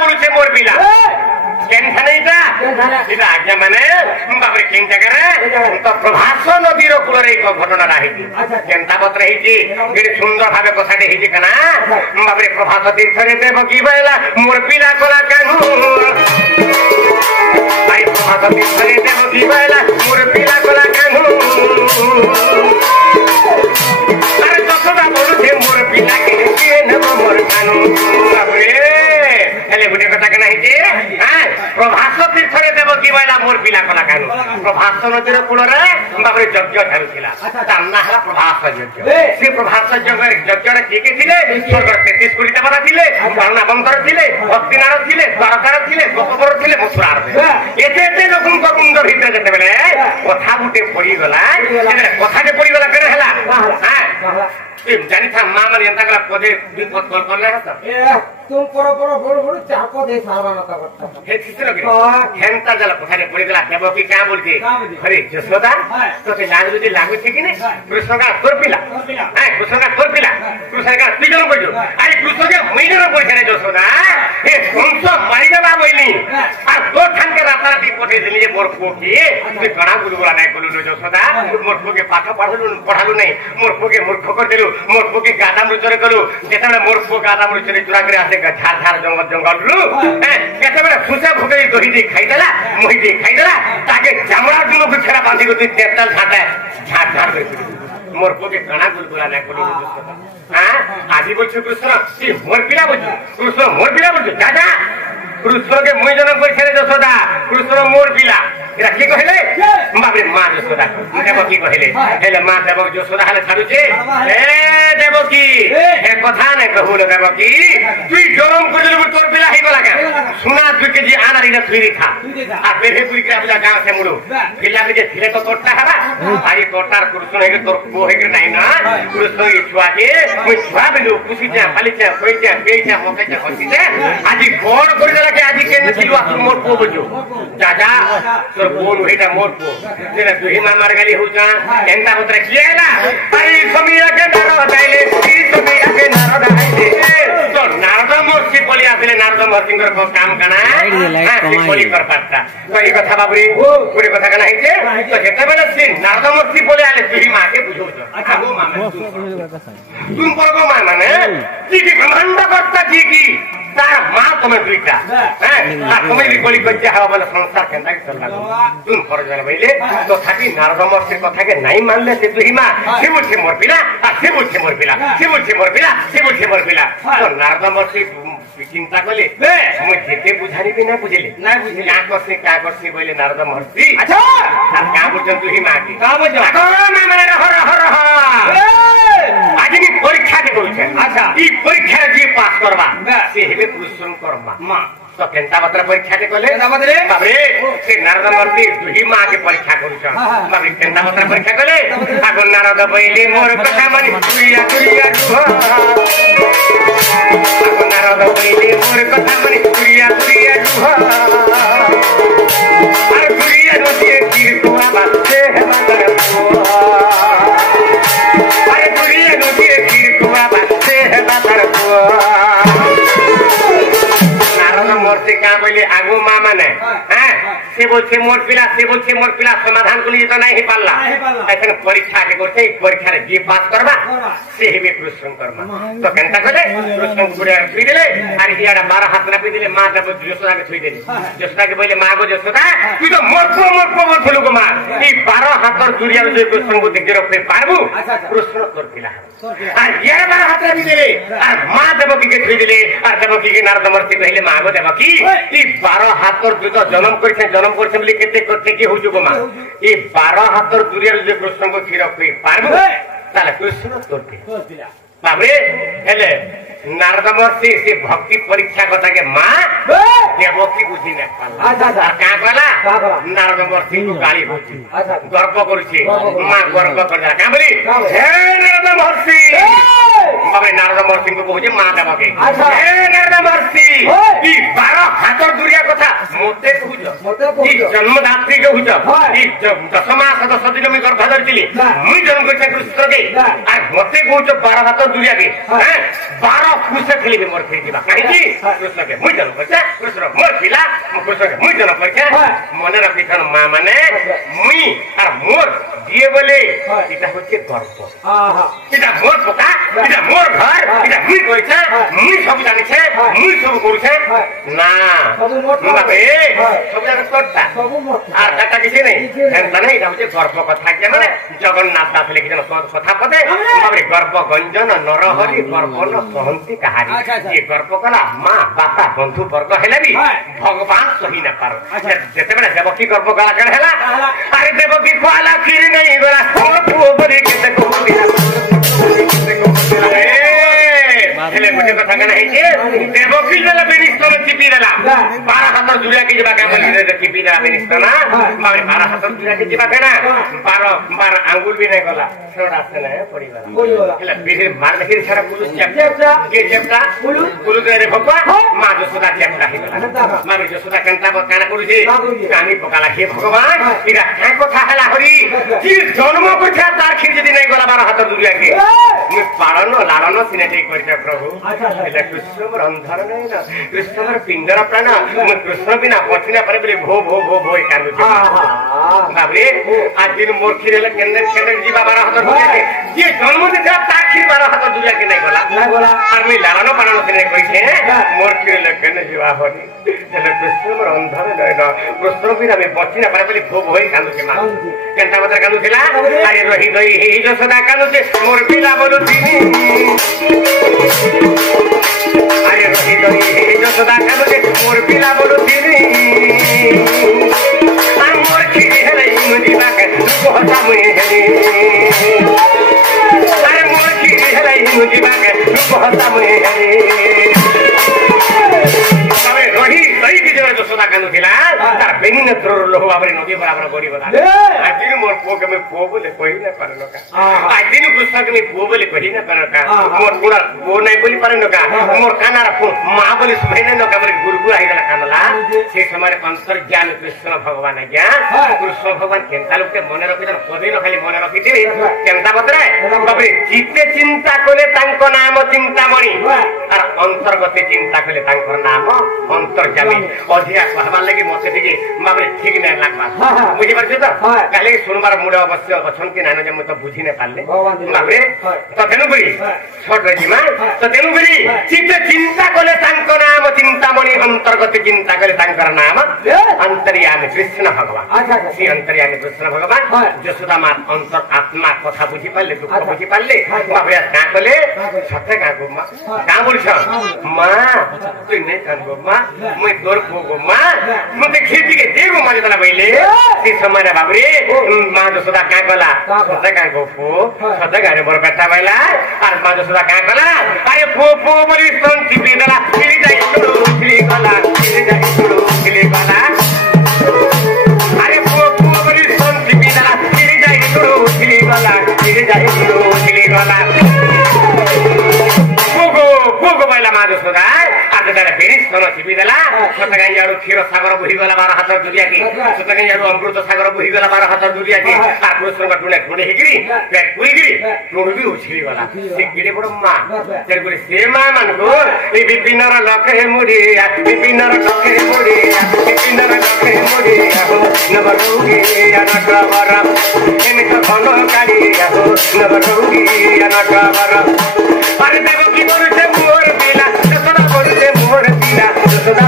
बोलुछे मोर पिला केनखाने এটা আজ্ঞা মানে বাপরে কেন জায়গারে তো প্রভাস নদীর কূলরে এক ঘটনা রাহিছি কেনতা পত্র হইছি গেড়ে সুন্দর ভাবে কথাটি হইছি কেনা বাপরে প্রভাস তীর্থরে দেব কি বইলা মোর পিলা কলা কানু আই প্রভাস তীর্থরে দেব কি বইলা মোর পিলা কলা কানু আরে যশোদা বলুছে মোর পিলাকে কে নেব মোর কানু বাপরে হেলে গুটে কথা কেনা হইছে হ্যাঁ প্রভাস তীর্থরে দেব কি বইলা মোর পিলা কলা কানু প্রভাস নদীর কূলরে বাপরে যজ্ঞ চালুছিলা তার না হলা প্রভাস যজ্ঞ সে প্রভাস যজ্ঞরে কে কে ছিলে স্বর্গর 33 কোটি দেবতা ছিলে বর্ণাবন্তর ছিলে ভক্তিনারদ ছিলে দ্বারকার ছিলে গোপবর ছিলে মথুরার এতে এতে রকম কুঞ্জ ভিতরে যেতে বেলে কথা গুটে পড়িগলা কথাতে পড়িগলা কেন হেলা হ্যাঁ জানি থা মা মানে এন্তা গলা পদে বিপদ কল করলে হতো तुम परो परो बड़ बड़ चाको दे सारा मत करता हे चित्र के हेंता जला पथारे पड़ी गला देव की क्या बोलती अरे जसोदा तो ते लाग যদি লাগু থে কি না কৃষ্ণ का তোরপিলা হ্যাঁ কৃষ্ণ का তোরপিলা কৃষ্ণ का তিজন কইছো আরে কৃষ্ণ के মহিনে কইছে রে জসোদা এ হংস মারি দেবা বইনি আর দো ঠান के রাতারাতি পঠে দিলি যে মোর পোকে তুই গণা গুলগুলা নাই কলু জসোদা মোর পোকে পাঠ পড়ালু নাই মোর পোকে মূর্খ করে দিলু মোর পোকে গাদা মৃচরে কলু যেতবে মোর পোকে গাদা মৃচরে চুরা করে আসে ঝাড় ঝাড় জঙ্গল জঙ্গল লু কেতবে ফুসা ভুকে দহি দিয়ে খাইদেলা মহি দিয়ে খাইদেলা তাকে চামড়ার জন্য ছেড়া বাঁধি গতি তেতাল ঝাঁটা ঝাড় ঝাড় করে মোর পোকে গণা গুলগুলা নাই কলু জসোদা হ্যাঁ আজি বলছো কৃষ্ণ তুই মোর পিলা বলছো কৃষ্ণ মোর পিলা বলছো দাদা কৃষ্ণকে মুই জনম করেছে যশোদা কৃষ্ণ মোর পিলা এরা কি কহিলে বাপরে মা যশোদা দেব কি কহিলে হেলে মা দেব যশোদা হেলে ছাড়ুছে এ দেব কি এ কথা নাই কহুল দেব কি তুই জনম করে তোর পিলা হই গলা কেন সোনা 2 কেজি আনারি না থুই খা আর বেরে তুই কে পিলা গাঁ সে মুড়ো পিলা যে ছিলে তো তোরটা হবা আই তোরটার কৃষ্ণ হেগে তোর বো হেগে নাই না কৃষ্ণ এই ছুয়াকে মুই ছুয়া বেলু খুশিটা ফালিটা কইটা বেইটা মকেটা হইছে আজি গড় করে কে আজি কেন ছিল মোর পো বুঝো দাদা তোর বোন হইটা মোর পো যেটা তুই মামার গালি হউছা এন্তা পত্র কিয়েলা আই সমিয়াকে নারদ দাইলে কি সমিয়াকে নারদ দাইলে তো নারদ মূর্তি বলি আসলে নারদ মূর্তির কাম কানা কি বলি কর পাতা তো এই কথা বাবুরি পুরি কথা কানা হইছে তো যেটা বেলা সিন নারদ মূর্তি বলি আলে তুই মাকে বুঝাউছ আগো মামা তুম পরগো মা মানে কি কি ব্রহ্মাণ্ড কর্তা কি তার মা তুমি দুইটা হ্যাঁ আর তুমি বলি কইতে হওয়া বলে সংসার কেনটা চললা তুমি ফরজ হলে বইলে তো থাকি নারদ মূর্তির কথাকে নাই মানলে সে তুই মা সে বলছে মোর পিলা আর সে বলছে মোর পিলা সে বলছে মোর পিলা সে বলছে মোর পিলা তো নারদ মূর্তি চিন্তা করলে মুই যেতে বুঝানি কি না বুঝিলে না বুঝিলে কা করছি বলে নারদ মূর্তি আচ্ছা আর কা বুঝন তুই মা কি কা বুঝো মা মানে রহ রহ রহ আজি পরীক্ষা কে বলছে আচ্ছা এই পরীক্ষা যে পাস করবা সে হেবে পরিশ্রম করবা মা তো কেনতা মাত্র পরীক্ষা কে কলে বাবরে সে নারদ মূর্তি দুই মা কে পরীক্ষা করছ বাবরে কেনতা মাত্র পরীক্ষা কলে আগন নারদ বইলে মোর কথা মানি তুইয়া তুইয়া আগন নারদ বইলে মোর কথা মানি তুইয়া তুইয়া আর তুইয়া নদী কি কুয়া বাসে হেমাতর আরে তুইয়া নদী কি কুয়া বাসে হেমাতর নারদ মূর্তি কা বলি আগু মা মানে হ্যাঁ সে বলছে মোর পিলা সমাধান করি তো নাই পারলা এখন পরীক্ষা কে করছে পরীক্ষার যে পাস করবা সে হেবে পরিশ্রম করবা তো কেনটা করে পরিশ্রম করে থুই দিলে আর হিয়াড়া 12 হাত নাপি দিলে মা দেব যশোদাকে থুই দিলে যশোদাকে বলে মা গো যশোদা তুই তো মোর বলছিলু গো মা এই 12 হাতর দুরিয়ার যে পরিশ্রম করতে গিরফতে পারবো প্রশ্ন তোর পিলা আর হিয়াড়া 12 হাত নাপি দিলে আর মা দেবকীকে থুই দিলে আর দেবকীকে নারদ মূর্তি কইলে মা গো দেবকী এই 12 হাতর দুই তো জন্ম করছে বলি কেতে করতে কি হউছো গো মা এই 12 হাতর দুরিয়ার যে প্রসঙ্গ গিরফতে পারবো তাহলে প্রশ্ন তোর পিলা বাবরে হেলে নারদ মূর্তি সে ভক্তি পরীক্ষা কথাকে মা দেবকী বুঝি না পারলা কা কলা নারদ মূর্তি গালি হচ্ছে গর্ব করছে মা গর্ব করে কা বলি হে নারদ মূর্তি বাবরে নারদ মূর্তি কো বুঝে মা দেবকী হে নারদ মূর্তি এই 12 হাতর দুরিয়া কথা মতে বুঝো जन्मदात्री कहूच दश मास 10 दिन मुझे गर्भ धरी मुई जन्म कर कृष्ण के मत कौच 12 हाथ दूरिया के 12 पुष खेली मोर खेल कहीं कृष्ण के मुई जन्म कर कृष्ण मोर पिला कृष्ण के मुई जन्म कर मन रखी माँ मैंने मुई और मोर दिए बोले इटा होचे गर्व इटा मोर पता इटा मोर घर इटा मुई कइछे मुई सब जानि छे मुई सब करू छे ना बाबे सब जानि करता आ काटा किसी नहीं हेनता नहीं इटा होचे गर्व कथा के माने जगन्नाथ दास लेखि जन कथा पदे बाबे गर्व गंजन नरहरि गर्व न सहंती कहानी ये गर्व कला मां बापा बंधु वर्ग हेले भी भगवान सही न पार जते बेले देवकी गर्व कला कर हेला अरे देवकी कोला खीर नहीं गला ओ बोली के को हेले मुझे कथा कहना है देवकी जला बेनिस्तन चिपी देला 12 हाथ जुरिया के जबा का बोली दे चिपी देला बेनिस्तन बाबे 12 हाथ जुरिया के जबा कहना 12 आंगुल भी नहीं गला छोड़ा से नहीं पड़ी वाला हेले बिरे मार नहीं सारा पुलिस चेप्टा के चेप्टा पुलिस रे भगवा मां जसोदा चेप्टा हिला मां जसोदा कंटा बकाना करूची कानी पकाला हे भगवान इरा का कथा हला हरि कि जन्म कथा तार खिर जदी नहीं गला 12 हाथ जुरिया के मैं पालन लालन सिने ठीक करछा प्रभु एला कृष्ण रंधर नहीं ना कृष्ण पिंडर प्राण मैं कृष्ण बिना पछिना पर बोले भो भो भो भो कांदु बाबरे आज दिन मोर खिरेले केने केने जीवा 12 हाथ जुरिया के ये जन्म देखा ता खिर 12 हाथ जुरिया के नहीं गला और मैं लालन पालन सिने कइछे मोर खिरेले केने जीवा हरि एला कृष्ण रंधर नहीं ना कृष्ण बिना मैं पछिना पर बोले भो भो कांदु के मां केनता बता कांदु थिला अरे रही गई हे जो सदा कांदु से मोर पिला बोलु अरे रही गई हे जो सदा कांदु से मोर पिला बोलु मोर खिरी हेले मुझी बाके कहता मुई हेले अरे मोर खिरी हेले मुझी बाके कहता मुई हेले तबे रही सही की जगह जो सदा कांदु थिला तार बेनी न त्रोर लोह बाबरे नदी बराबर बड़ी बता आज दिन मोर पो के मैं पो बोले कहि न पारनो का आज दिन कृष्ण के मैं पो बोले कहि न पारनो का मोर पूरा वो नहीं बोली पारनो का मोर काना रा पो मां बोली सुनै न का मोर गुरु आई गला कानला से समय अंतर ज्ञान कृष्ण भगवान ज्ञान कृष्ण भगवान केनता लोग के मन रखि जन पदे न खाली मन रखि दिबे केनता बतरे बाबरे चित्ते चिंता कोले तांको नाम चिंतामणि और अंतर्गते चिंता कोले तांकर नाम अंतर्जामी अधिया कहबा लागि मते दिगे बाबरे ठीक नै लागबा बुझि परछ त काले सुनबार मुड अवश्य अछन कि नाना जम त बुझि नै पाले बाबरे त तेनु बरी छोट रजिमा त तेनु बरी चित्ते चिंता कोले तांको नाम चिंतामणि अंतर्गते चिंता कोले तांकर नाम अंतर्यामी कृष्ण भगवान सी अंतर्यामी कृष्ण भगवान जसोदा मां अंतर आत्मा कथा बुझि पाले दुख बुझि पाले बाबरे का कोले सत्य का गो मां का बोलछ मां तू नै कान गो मां मैं तोर को मां मुते खेती के देगो मां जतना पहिले से समय रे बाबरे मां जसोदा का कला सत्य का गो फो सत्य गारे बर बेटा भइला और मां जसोदा का कला अरे फो फो बोली सन टिपी देला फिरी जाई छोड़ो फिरी गला फिरी जाई छोड़ो फिरी गला अरे फो फो बोली सन टिपी देला फिरी जाई छोड़ो फिरी गला फिरी जाई छोड़ो फिरी गला पोगो बैला मां जसोदा आज दादा बेरिस सन टिपी देला सतगा याडो खीर सागर बही गला 12 हाथ दुरिया की सतगा याडो अमृत सागर बही गला 12 हाथ दुरिया की आ कृष्ण का टुने टुने हिगिरी पेट पुईगिरी टुनु भी उछली गला से गिरे बड़ मां तेरे गुरे से मां मन को ए विपिनर लखे मुड़ी विपिनर लखे मुड़ी विपिनर लखे मुड़ी हो नबरोगी अनकवर एने तो घन काली हो नबरोगी अनकवर अरे देवकी बोलते मोर पिला जसोदा बोलते मोर पिला जसोदा